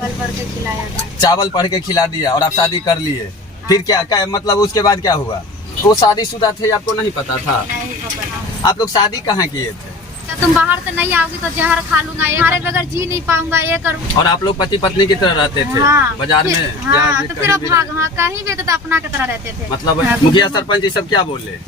पढ़ के खिलाया था। चावल पढ़ के खिला दिया और आप शादी कर लिए। फिर क्या मतलब उसके बाद क्या हुआ? वो शादीशुदा थे, आपको नहीं पता था? नहीं पता। आप लोग शादी कहाँ किए थे? तो तुम बाहर से नहीं आओगी तो जहर खा लूंगा, तुम्हारे बगैर जी नहीं पाऊंगा, ये करूँ। और आप लोग पति पत्नी की तरह रहते थे? हाँ, बाजार में? हाँ, तो फिर कहीं भी तो अपना की तरह रहते थे। मतलब मुखिया सरपंच ये सब क्या बोले?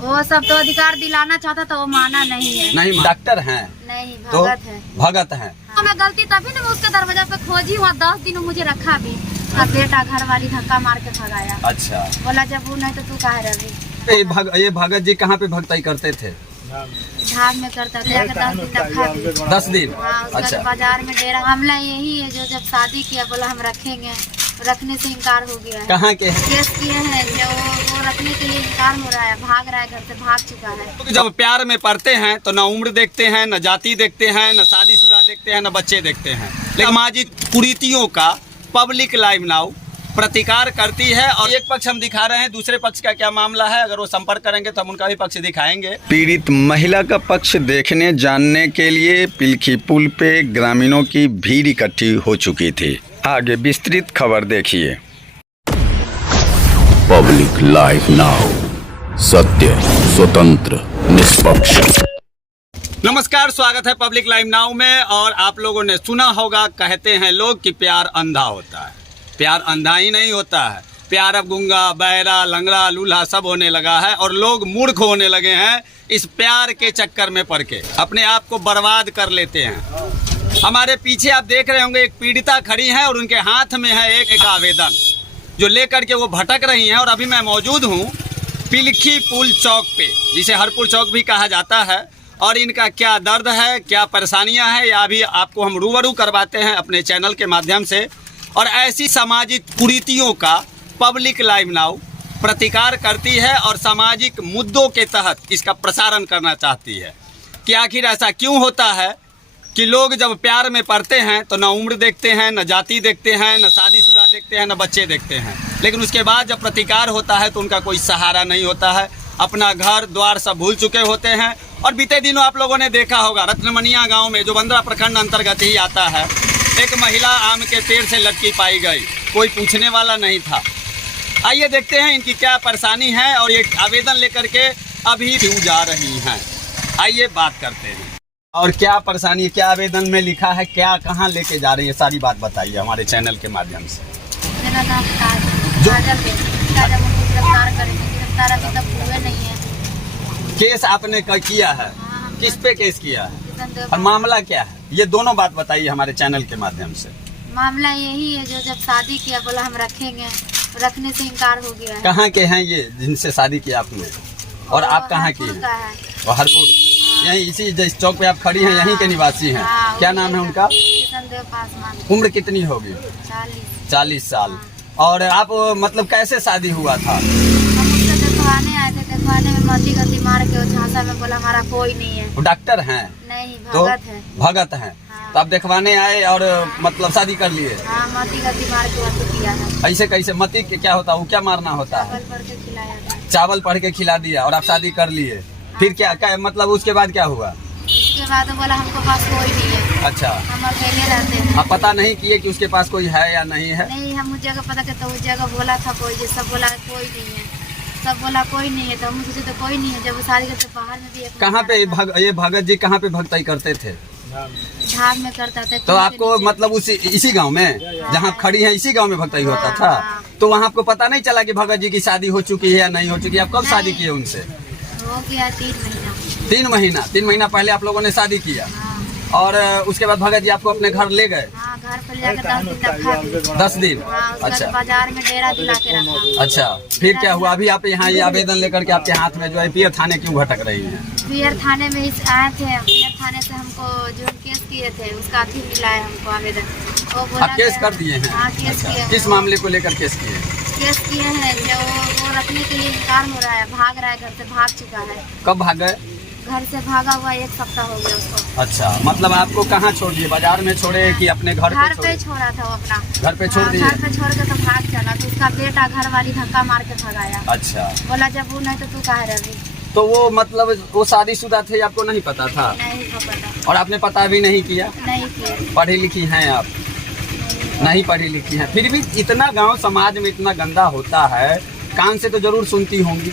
वो सब तो अधिकार दिलाना चाहता था, वो माना नहीं है। नहीं, डॉक्टर हैं? नहीं, तो भगत है। भगत हैं। तो मैं गलती तभी ना मैं उसके दरवाजा पे खोजी, वहाँ 10 दिन मुझे रखा भी। अब बेटा घर वाली धक्का मार के भगाया। अच्छा, बोला जब वो नहीं तो तू कहाँ रही। ये भगत जी कहाँ पे भगताई करते थे? धाम में करता था, 10 दिन रखा भी। 10 दिन? हाँ, उसका अच्छा। बाजार में डेरा। मामला यही है जो जब शादी किया बोला हम रखेंगे, रखने से इनकार हो गया है। कहाँ के? केस किए हैं जो वो रखने के लिए इनकार हो रहा है, भाग रहा है, घर से भाग चुका है। जब प्यार में पड़ते हैं तो न उम्र देखते हैं, न जाति देखते हैं, न शादीशुदा देखते हैं, न बच्चे देखते हैं। लेकिन सामाजिक कुरीतियों का पब्लिक लाइव नाउ प्रतिकार करती है। और एक पक्ष हम दिखा रहे हैं, दूसरे पक्ष का क्या मामला है अगर वो संपर्क करेंगे तो हम उनका भी पक्ष दिखाएंगे। पीड़ित महिला का पक्ष देखने जानने के लिए पिलखी पुल पे ग्रामीणों की भीड़ इकट्ठी हो चुकी थी। आगे विस्तृत खबर देखिए। पब्लिक लाइव नाउ, सत्य, स्वतंत्र, निष्पक्ष। नमस्कार, स्वागत है पब्लिक लाइव नाउ में। और आप लोगों ने सुना होगा, कहते हैं लोग कि प्यार अंधा होता है। प्यार अंधा ही नहीं होता है, प्यार अब गूंगा, बहरा, लंगड़ा, लूल्हा सब होने लगा है। और लोग मूर्ख होने लगे हैं इस प्यार के चक्कर में पड़ के, अपने आप को बर्बाद कर लेते हैं। हमारे पीछे आप देख रहे होंगे एक पीड़िता खड़ी है और उनके हाथ में है एक आवेदन जो लेकर के वो भटक रही हैं। और अभी मैं मौजूद हूँ पिलखी पुल चौक पे, जिसे हरपुर चौक भी कहा जाता है। और इनका क्या दर्द है, क्या परेशानियां हैं, या भी आपको हम रूबरू करवाते हैं अपने चैनल के माध्यम से। और ऐसी सामाजिक कुरीतियों का पब्लिक लाइव नाउ प्रतिकार करती है और सामाजिक मुद्दों के तहत इसका प्रसारण करना चाहती है कि आखिर ऐसा क्यों होता है कि लोग जब प्यार में पड़ते हैं तो न उम्र देखते हैं, न जाति देखते हैं, न शादीशुदा देखते हैं, न बच्चे देखते हैं। लेकिन उसके बाद जब प्रतिकार होता है तो उनका कोई सहारा नहीं होता है, अपना घर द्वार सब भूल चुके होते हैं। और बीते दिनों आप लोगों ने देखा होगा रत्नमनिया गांव में, जो बंदरा प्रखंड अंतर्गत ही आता है, एक महिला आम के पेड़ से लटकी पाई गई, कोई पूछने वाला नहीं था। आइए देखते हैं इनकी क्या परेशानी है और ये आवेदन लेकर के अभी क्यों जा रही हैं। आइए बात करते हैं। और क्या परेशानी है, क्या आवेदन में लिखा है, क्या कहाँ लेके जा रही है, सारी बात बताइए हमारे चैनल के माध्यम से। मेरा नाम काजल है। काजल मुझे गिरफ्तार करेंगे, गिरफ्तार अभी तक हुए नहीं है। केस आपने किया है? हाँ, किस पे केस किया है और मामला क्या है, ये दोनों बात बताइए हमारे चैनल के माध्यम से। मामला यही है जो जब शादी किया बोला हम रखेंगे, रखने से इनकार हो गया है। कहाँ के हैं ये जिनसे शादी किया आपने? और आप कहाँ की हैं? और हरपुर, यहीं इसी जिस चौक पे आप खड़ी हैं यहीं के निवासी हैं? हाँ, क्या नाम है उनका? किशनदेव पासवान। उम्र कितनी होगी? 40 साल। और आप मतलब कैसे शादी हुआ था? हम उससे देखवाने आए थे, देखवाने में मती गति मार के झांसा में बोला हमारा कोई नहीं है। वो डॉक्टर हैं? नहीं, तो भगत है। भगत हैं। हाँ। तो आप देखवाने आए और मतलब शादी कर लिए? हाँ, मती गति मार के वसूल किया है। ऐसे कैसे? मती के क्या होता है, वो क्या मारना होता है? चावल पढ़ के खिलाया था। चावल पढ़ के खिला दिया और आप शादी कर लिए। फिर क्या मतलब उसके बाद क्या हुआ? उसके बाद बोला हमको पास कोई नहीं है। अच्छा, हम अकेले रहते हैं। आप पता नहीं किए कि उसके पास कोई है या नहीं है? नहीं, हम उस जगह पता करते, उस जगह बोला था कोई, ये सब बोला कोई नहीं है, सब बोला कोई नहीं है। तो हम सोचे तो कोई नहीं है। जब वो शादी करते बाहर में भी कहाँ पे ये भगत जी कहाँ पे भगताई करते थे? धाम में करता था। तो आपको मतलब इसी गांव में जहाँ खड़ी है इसी गांव में भगताई होता था? हाँ। तो वहाँ आपको पता नहीं चला कि भगत जी की शादी हो चुकी है या नहीं हो चुकी है? आप कब शादी किए उनसे? हो गया 3 महीना। 3 महीना पहले आप लोगों ने शादी किया। हाँ, और उसके बाद भगत जी आपको अपने घर ले गए? हाँ, घर पर जाकर 10 दिन रखा भी। 10 दिन? हाँ, उसके अच्छा बाद बाजार में डेरा दिला के रखा। अच्छा, फिर क्या हुआ? अभी आप यहाँ ये आवेदन लेकर के आपके हाथ में जो है पीर थाने क्यों भटक रही हैं? पीर थाने में आए थे, पीर थाने से हमको जो केस किए थे उसका अथी मिला है हमको आवेदन। वो बोला आप केस कर दिए हैं? हाँ, केस किए हैं। किस मामले को लेकर केस किए? केस किए हैं जो वो रखने के लिए इनकार हो रहा है, भाग रहा है, घर से भाग चुका है। कब भाग गए? घर से भागा हुआ 1 सप्ताह हो गया उसको। अच्छा, मतलब आपको कहाँ छोड़ दिए, बाजार में छोड़े कि अपने घर घर पे पे छोड़ा था वो अपना। घर पे छोड़ हाँ, दिए? घर पे छोड़ के तो भाग चला, तो उसका बेटा घर वाली धक्का मार के भगाया। अच्छा, बोला जब वो नहीं तो तू कहाँ रही। तो वो मतलब वो शादीशुदा थे, आपको नहीं पता था? नहीं पता। और आपने पता भी नहीं किया? नहीं किया। पढ़ी लिखी हैं आप? नहीं पढ़ी लिखी हैं, फिर भी इतना गांव समाज में इतना गंदा होता है, कान से तो जरूर सुनती होंगी,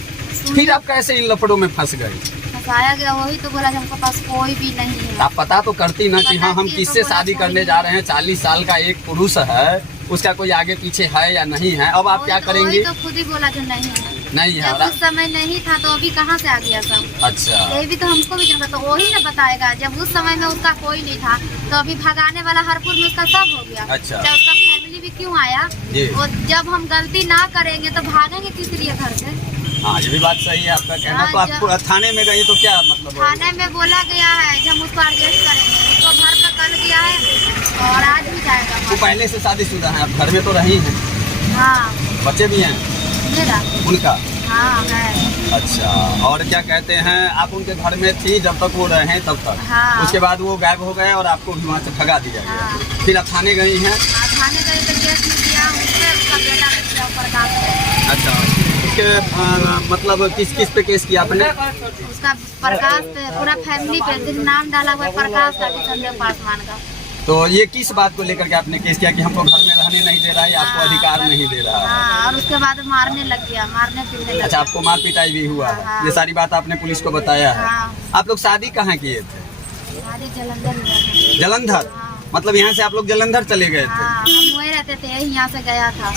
फिर आप कैसे इन लफड़ों में फंस गई? फंसाया गया, वही तो बोला कि हमको पास कोई भी नहीं है। आप पता तो करती ना कि हाँ हम किससे शादी करने जा रहे हैं, 40 साल का एक पुरुष है, उसका कोई आगे पीछे है या नहीं है, अब आप क्या करेंगे? तो खुद ही बोला जो नहीं है। नहीं है जब उस समय नहीं था तो अभी कहाँ से आ गया सब? अच्छा, ये भी तो हमको भी जानता, तो वही ना बताएगा। जब उस समय में उसका कोई नहीं था तो अभी भगाने वाला हरपुर में उसका सब हो गया। अच्छा, जब उसका फैमिली भी क्यों आया? और जब हम गलती ना करेंगे तो भागेंगे किस लिए घर से? हाँ ये भी बात सही है आपका कहना। तो आप थाने में गए तो क्या मतलब? थाने में बोला गया है कि हम उसको अरेस्ट करेंगे, उसको घर पे कल गया है और आज भी जाएगा। वो पहले से शादीशुदा है, आप घर में तो रही हैं? हाँ, बच्चे भी हैं मेरा? उनका? हाँ है। अच्छा, और क्या कहते हैं, आप उनके घर में थी जब तक वो रहे तब तक? हाँ। उसके बाद वो गायब हो गए और आपको भी वहाँ से भगा दिया गया। हाँ। फिर आप थाने गई हैं? हाँ, थाने गए तो केस में दिया, उसपे उसका बेटा पे दिया प्रकाश पे। अच्छा, उसके मतलब किस किस पे केस किया आपने? उसका प्रकाश पे, पूरा फैमिली पे सिर्फ नाम डाला हुआ है प्रकाश का, संदेव पासवान का। तो ये किस बात को लेकर के आपने केस किया कि हमको घर में रहने नहीं दे रहा है, आपको अधिकार नहीं दे रहा है? हाँ, और उसके बाद मारने लग गया, मारने पीटने लग अच्छा, गया। आपको मार पिटाई भी हुआ है? हाँ। ये सारी बात आपने पुलिस को बताया है? हाँ। आप लोग शादी कहाँ किए थे? शादी जलंधर हुआ था। जलंधर? हाँ। मतलब यहाँ से आप लोग जलंधर चले गए थे? हाँ, हम वही रहते थे, यहाँ से गया था।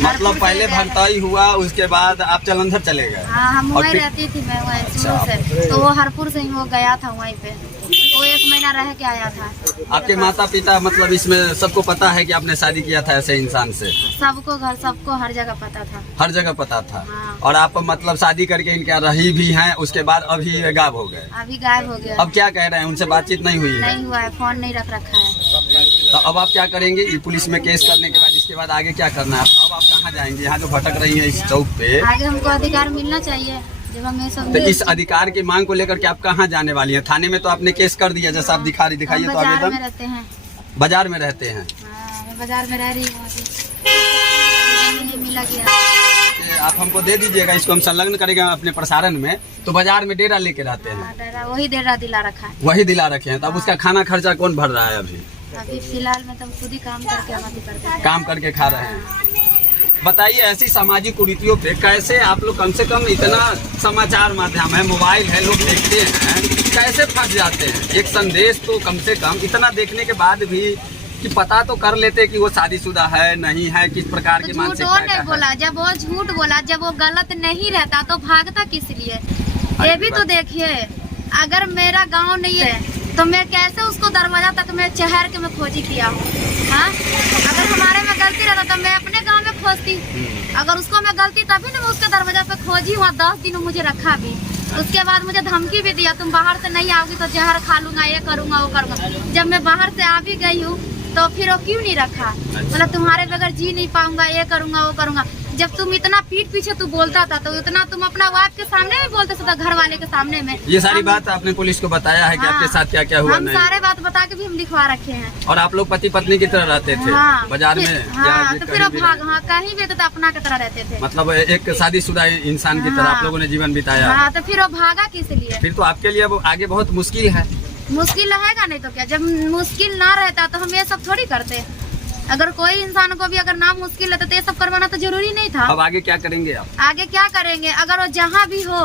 मतलब पहले भरताई हुआ, उसके बाद आप जलंधर चले गए? हाँ, हम और वहीं फिर- रहती थी मैं वहीं अच्छा। शुरू से, तो वो हरपुर से ही वो गया था वहीं पे, वो 1 महीना रह के आया था। आपके माता पिता मतलब इसमें सबको पता है कि आपने शादी किया था ऐसे इंसान से? सबको घर, सबको हर जगह पता था। हर जगह पता था? हाँ। और आप मतलब शादी करके इनके रही भी हैं, उसके बाद अभी गायब हो गए? अभी गायब हो गया। अब क्या कह रहे हैं, उनसे बातचीत नहीं हुई है? नहीं हुआ है, फोन नहीं रख रखा है। तो अब आप क्या करेंगे? ये पुलिस में केस करने के बाद इसके बाद आगे क्या करना है? अब आप कहाँ जाएंगे? यहाँ जो भटक रही हैं इस चौक पे, आगे हमको अधिकार मिलना चाहिए। जब हम ये सब तो इस अधिकार की मांग को लेकर के आप कहाँ जाने वाली हैं? थाने में तो आपने केस कर दिया, जैसा आप दिखाइए तो बाजार में आवेदन। रहते हैं। बाजार में रहते हैं? हाँ, मैं बाजार में रह रही हूँ अभी। मुझे मिला गया। ये आप हमको दे दीजिएगा, इसको हम संलग्न करेंगे अपने प्रसारण में। तो बाजार में डेरा लेके रहते हैं? हाँ, डेरा वही डेरा दिला रखा है। वही दिला रखे हैं, तो अब उसका खाना खर्चा कौन भर रहा है? अभी फिलहाल में तो खुद ही काम करके अभी करते हैं। काम करके खा रहे हैं। बताइए, ऐसी सामाजिक कुरीतियों पे कैसे आप लोग, कम से कम इतना समाचार माध्यम है, मोबाइल है, लोग देखते हैं, कैसे फंस जाते हैं? एक संदेश तो कम से कम इतना देखने के बाद भी कि पता तो कर लेते कि वो शादीशुदा है नहीं है, किस प्रकार तो की झूठ मानसिकता वो का नहीं है। बोला, जब वो झूठ बोला, जब वो गलत नहीं रहता तो भागता किस लिए? ये भी तो देखिए, अगर मेरा गांव नहीं है तो मैं कैसे उसको दरवाजा तक मैं चहर के मैं खोजी किया हूँ? हाँ, अगर हमारे में गलती रहता तो मैं अपने गांव में खोजती। अगर उसको मैं गलती तभी ना मैं उसके दरवाजा पे खोजी हुआ, 10 दिन मुझे रखा भी। उसके बाद मुझे धमकी भी दिया, तुम बाहर से नहीं आओगी तो जहर खा लूंगा, ये करूंगा वो करूंगा। जब मैं बाहर से आ भी गई हूँ तो फिर वो क्यों नहीं रखा? मतलब तुम्हारे बगैर जी नहीं पाऊंगा, ये करूंगा वो करूंगा। जब तुम इतना पीठ पीछे तू बोलता था तो इतना तुम अपना वाइफ के सामने में बोलते था, घर वाले के सामने में। ये सारी बात आपने पुलिस को बताया है कि हाँ, आपके साथ क्या क्या हुआ? हम नहीं, सारे बात बता के भी हम लिखवा रखे हैं। और आप लोग पति पत्नी की तरह रहते थे? हाँ, बाजार में? हाँ, या तो कहीं फिर भी भाग, हाँ, कहीं भी तो अपना की तरह रहते थे। मतलब एक शादीशुदा इंसान की तरह हाँ। आप लोगों ने जीवन बिताया? हाँ, तो फिर वो भागा किस लिए? फिर तो आपके लिए अब आगे बहुत मुश्किल है। मुश्किल रहेगा नहीं तो क्या? जब मुश्किल ना रहता तो हम ये सब थोड़ी करते। अगर कोई इंसान को भी अगर ना मुश्किल रहता तो ये सब करवाना तो जरूरी नहीं था। अब आगे क्या करेंगे आप? आगे क्या करेंगे? अगर वो जहाँ भी हो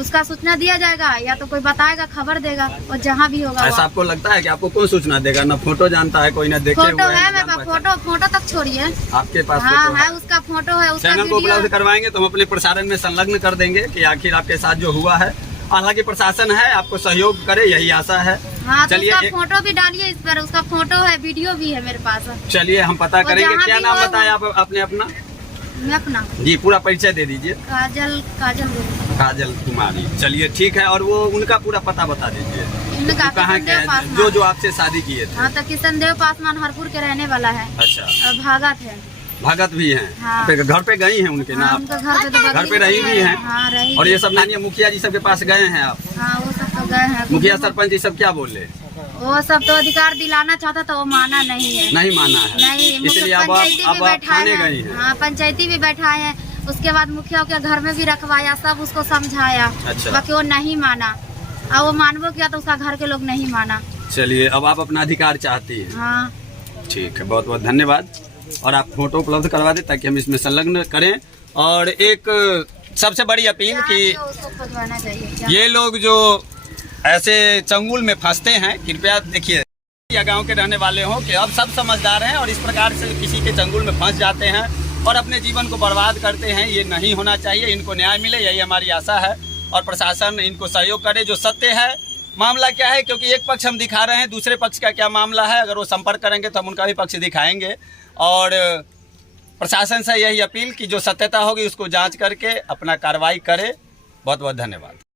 उसका सूचना दिया जाएगा, या तो कोई बताएगा, खबर देगा, और जहाँ भी होगा ऐसा आपको लगता है कि आपको कौन सूचना देगा? ना फोटो जानता है कोई, ना देखे फोटो हुए है ना मेरे जान पास, पहचान। फोटो तक छोड़िए। आपके पास हाँ फोटो है, उसका फोटो है, उसका चैनल को उपलब्ध वीडियो। करवाएंगे तो हम अपने प्रसारण में संलग्न कर देंगे कि आखिर आपके साथ जो हुआ है। हालांकि प्रशासन है, आपको सहयोग करे, यही आशा है। हाँ, तो चलिए उसका फोटो भी डालिए इस पर, उसका फोटो है, वीडियो भी है मेरे पास। चलिए हम पता वो करेंगे। जहाँ क्या भी नाम हो- बताया आप अपने अपना? मैं अपना जी, पूरा परिचय दे दीजिए। काजल बोली। काजल कुमारी। चलिए ठीक है, और वो उनका पूरा पता बता दीजिए। इनका कहाँ के किशनदेव हैं? पासवान। जो आपसे शादी किए थे? हाँ, तो किशनदेव पासवान हरपुर के रहने वाला है। अच्छा, और भागत है। भगत भी हैं? हाँ। फिर घर पे गई हैं उनके ना हाँ, आप? उनका घर पे तो घर पे रही भी हैं? हाँ, रही। और ये सब नानिया मुखिया जी सब के पास गए हैं आप? हाँ, वो सब तो गए हैं। मुखिया सरपंच जी सब क्या बोले? वो सब तो अधिकार दिलाना चाहता तो वो माना नहीं है। नहीं माना है? नहीं, इसलिए अब पंचायती आप भी बैठाए थाने हैं। गई हैं? हाँ, पंचायती भी बैठाए हैं। उसके बाद मुखिया के घर में भी रखवाया, सब उसको समझाया। अच्छा। बाकी वो नहीं माना, और वो मानवो किया तो उसका घर के लोग नहीं माना। चलिए, अब आप अपना अधिकार चाहती हैं? हाँ, ठीक है, बहुत बहुत धन्यवाद। और आप फोटो उपलब्ध करवा दें ताकि हम इसमें संलग्न करें। और एक सबसे बड़ी अपील कि उसको खुदवाना चाहिए। ये लोग जो ऐसे चंगुल में फंसते हैं, कृपया देखिए या गांव के रहने वाले हों कि अब सब समझदार हैं और इस प्रकार से किसी के चंगुल में फंस जाते हैं और अपने जीवन को बर्बाद करते हैं। ये नहीं होना चाहिए, इनको न्याय मिले, यही हमारी आशा है। और प्रशासन इनको सहयोग करे। जो सत्य है, मामला क्या है, क्योंकि एक पक्ष हम दिखा रहे हैं, दूसरे पक्ष का क्या मामला है, अगर वो संपर्क करेंगे तो हम उनका भी पक्ष दिखाएंगे। और प्रशासन से यही अपील कि जो सत्यता होगी उसको जांच करके अपना कार्रवाई करे। बहुत बहुत धन्यवाद।